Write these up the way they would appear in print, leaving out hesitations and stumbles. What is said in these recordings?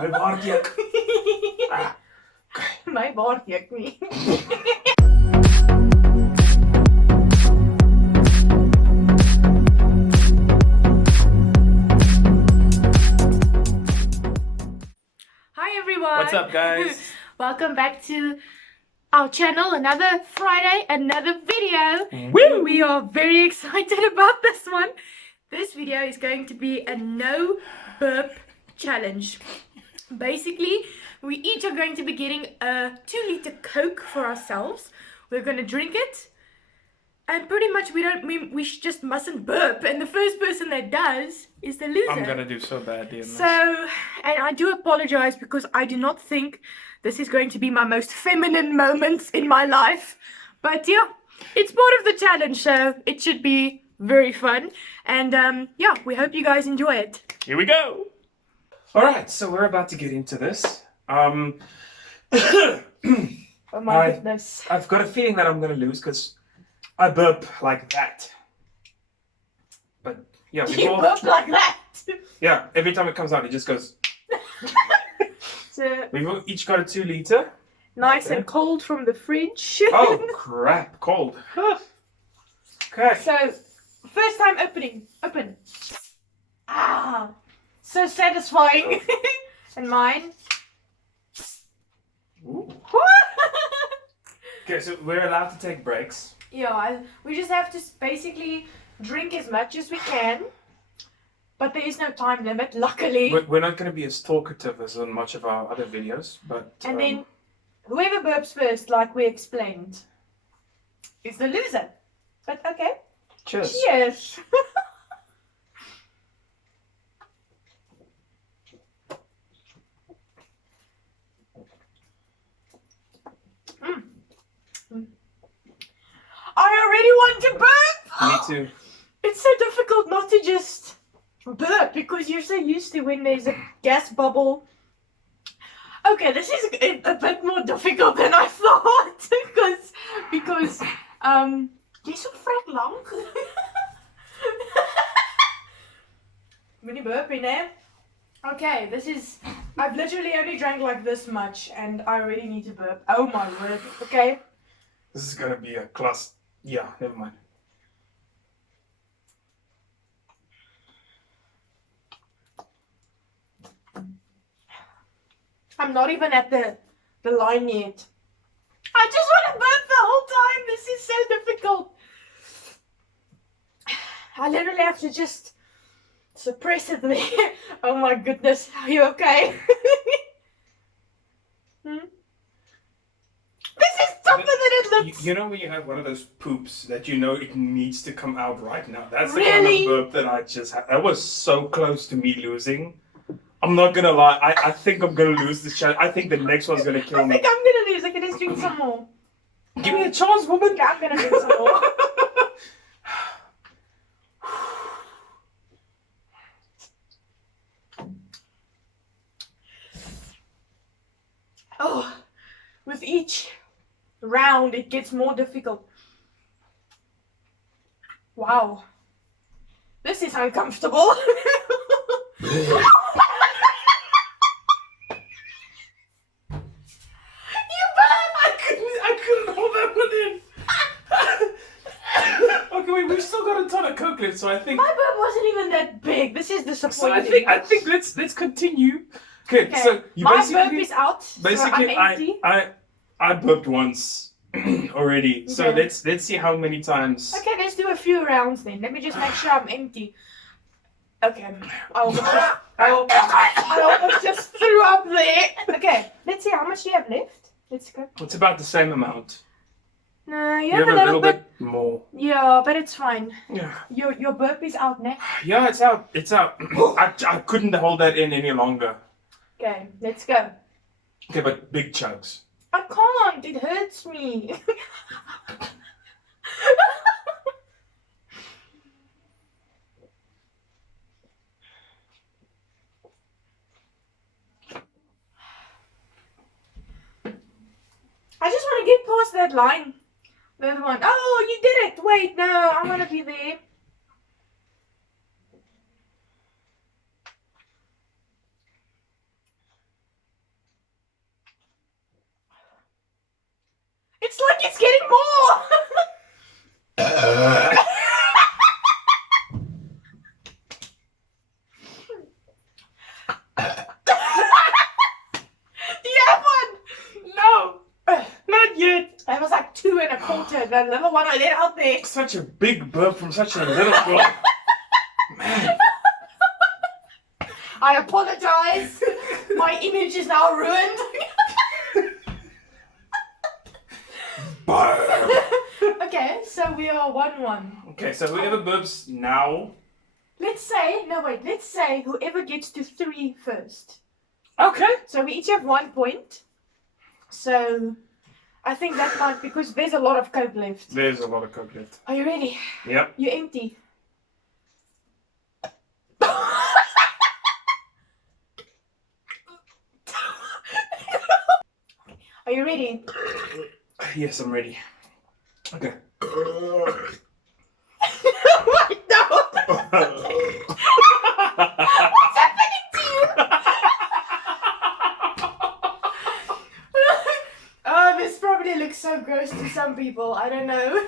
My baard juk. My baard juk nie. Hi everyone. What's up, guys? Welcome back to our channel. Another Friday, another video. Woo! We are very excited about this one. This video is going to be a no burp challenge. Basically, we each are going to be getting a 2-liter Coke for ourselves. We're going to drink it. And pretty much we just mustn't burp. And the first person that does is the loser. I'm gonna do so bad, dear. So, and I do apologize because I do not think this is going to be my most feminine moments in my life. But yeah, it's part of the challenge, so it should be very fun. And yeah, we hope you guys enjoy it. Here we go. All right, so we're about to get into this. Oh my goodness. I've got a feeling that I'm gonna lose because I burp like that. But yeah, You burp like that. Yeah, every time it comes out, it just goes. So, We've each got a 2-liter. nice and cold from the fridge. Oh crap, cold. Okay. So, first time opening. Open. Ah, so satisfying. And mine. Ooh. Okay, so we're allowed to take breaks. Yeah, we just have to basically drink as much as we can. But there is no time limit, luckily. We're not going to be as talkative as on much of our other videos, but... And then, whoever burps first, like we explained, is the loser. But okay. Cheers. Cheers. I already want to burp! Me too. It's so difficult not to just burp because you're so used to when there's a gas bubble. Okay, this is a bit more difficult than I thought because jy is so vrek lank. Mini burping, eh? Okay, I've literally only drank like this much and I already need to burp. Oh my word. Okay. This is going to be a class... Yeah, never mind. I'm not even at the line yet. I just want to burp the whole time. This is so difficult. I literally have to just suppress it there. Oh my goodness. Are you okay? This is tougher than it looks. You know when you have one of those poops that you know it needs to come out right now? That's the Really? kind of burp that I just had. That was so close to me losing. I'm not gonna lie, I think I'm gonna lose this challenge. I think the next one's gonna kill I me. think I'm gonna lose. I can just drink some more. Give me a chance, woman! Yeah, I'm gonna drink some more. Oh, with each round it gets more difficult. Wow. This is uncomfortable. I couldn't hold that one in. Okay, wait, we've still got a ton of Coke left, so I think... My burp wasn't even that big. This is disappointing. So I think let's continue. Okay, so you my basically... burp is out. Basically, so I'm empty. I burped once already. So Okay. let's see how many times. Okay, let's do a few rounds then. Let me just make sure I'm empty. Okay. I almost just threw up there. Okay, let's see. How much do you have left? Let's go. It's about the same amount. No, you You have have a little bit. more. Yeah, but it's fine. Yeah. Your burp is out now. Yeah, it's out. It's out. I couldn't hold that in any longer. Okay, let's go. Okay, but big chugs. I can't. It hurts me. I just want to get past that line. The other one. Oh, you did it. Wait, no, I want to be there. more! Do you have one? No, not yet. That was like 2.25. That little one I let out there. Such a big burp from such a little girl. Man. I apologize. My image is now ruined. Okay, so we are 1-1. Okay, so whoever burps now. Let's say whoever gets to 3 first. Okay. So we each have 1 point. So I think that might, because there's a lot of coke left. There's a lot of coke left. Are you ready? Yep. You empty. Are you ready? Yes, I'm ready. Okay. What? No. What's happening to you? Oh, this probably looks so gross to some people. I don't know.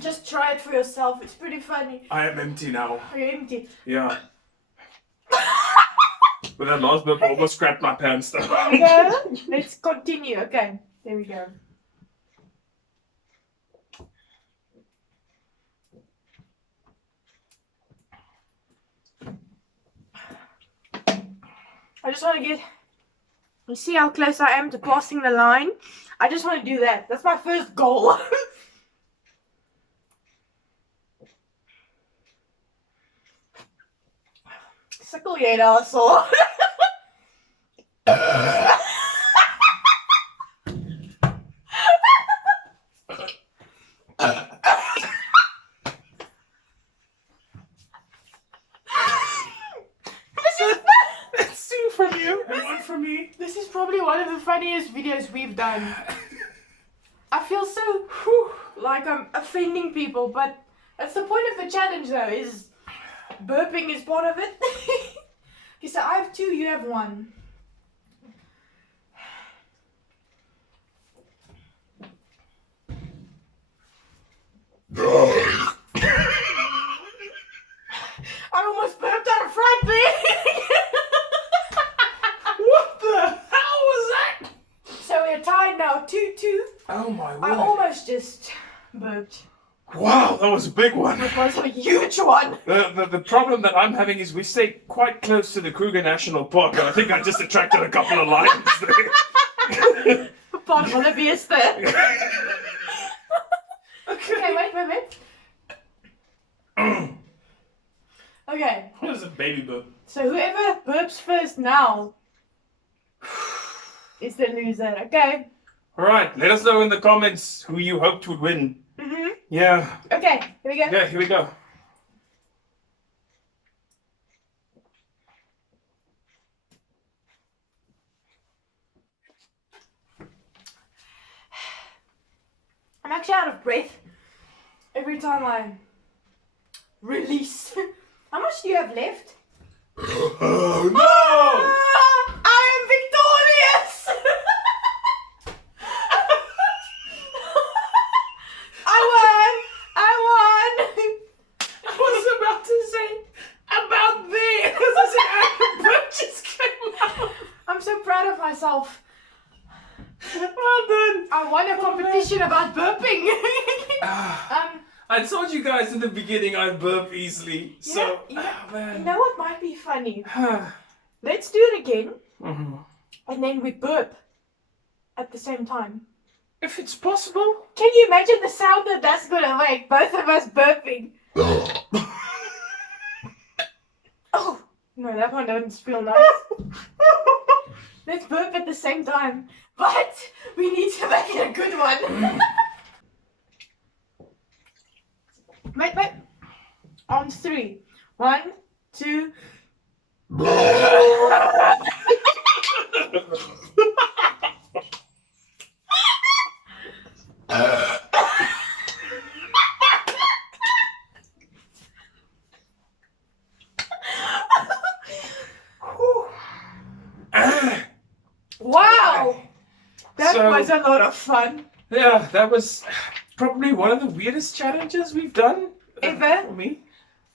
Just try it for yourself. It's pretty funny. I am empty now. Are you empty? Yeah. With that last burp, I almost scrapped my pants though. There we go. Let's continue. Okay. There we go. I just want to get... You see how close I am to passing the line? I just want to do that. That's my first goal. Sickle jy daar so. That's 2 from you and 1 from me. This is probably one of the funniest videos we've done. I feel so like I'm offending people, but that's the point of the challenge though, is burping is part of it. Okay, so I have 2, you have 1. I almost burped out of fright there. What the hell was that? So we're tied now, 2-2. Oh my word. I almost just burped. Wow, that was a big one. It was a huge one. The problem that I'm having is we stay quite close to the Kruger National Park, and I think I just attracted a couple of lions there. Part van de beeste. Okay, wait. Okay. What is a baby burp? So whoever burps first now is the loser, okay? Alright, let us know in the comments who you hoped would win. Yeah. Okay, here we go. Yeah, here we go. I'm actually out of breath every time I release. How much do you have left? Oh no! I am victorious! I won! I was about to say about there because I said burp just came out. I'm so proud of myself. Well done. I won a competition about burping. I told you guys in the beginning I burp easily. You So, know, man. you know what might be funny? Let's do it again, and then we burp at the same time. If it's possible. Can you imagine the sound that that's gonna make? Both of us burping. Oh no, that one doesn't feel nice. Let's burp at the same time, but we need to make it a good one. Wait. On 3. 1, 2. Wow! That So- was a lot of fun. Yeah, that was probably one of the weirdest challenges we've done. Ever? For me.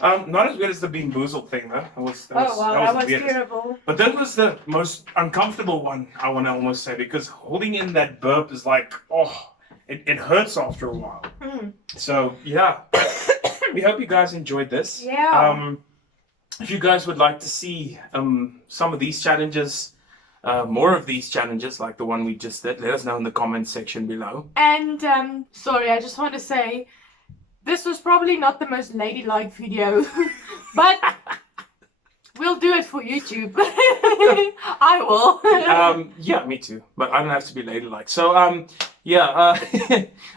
Not as weird as the Being Boozled thing, though. That was That was the weirdest. terrible. But that was the most uncomfortable one, I want to almost say, because holding in that burp is like, oh, it hurts after a while. Mm. So, yeah. We hope you guys enjoyed this. Yeah. If you guys would like to see some of these challenges, more of these challenges, like the one we just did, let us know in the comments section below. And, sorry, I just want to say, this was probably not the most ladylike video, but we'll do it for YouTube. I will. Yeah, me too. But I don't have to be ladylike. So, yeah,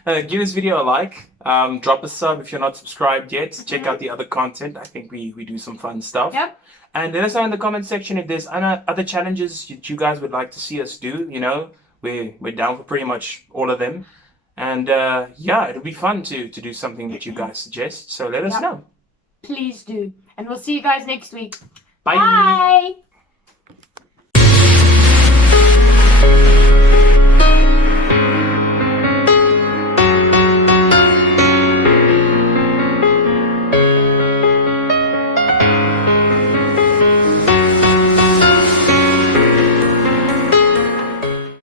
give this video a like. Drop a sub if you're not subscribed yet. Check out the other content. I think we do some fun stuff. Yep. And let us know in the comment section if there's other challenges that you guys would like to see us do. You know, we're down for pretty much all of them. And yeah, it'll be fun to do something that you guys suggest. So let us know. Please do. And we'll see you guys next week. Bye. Bye.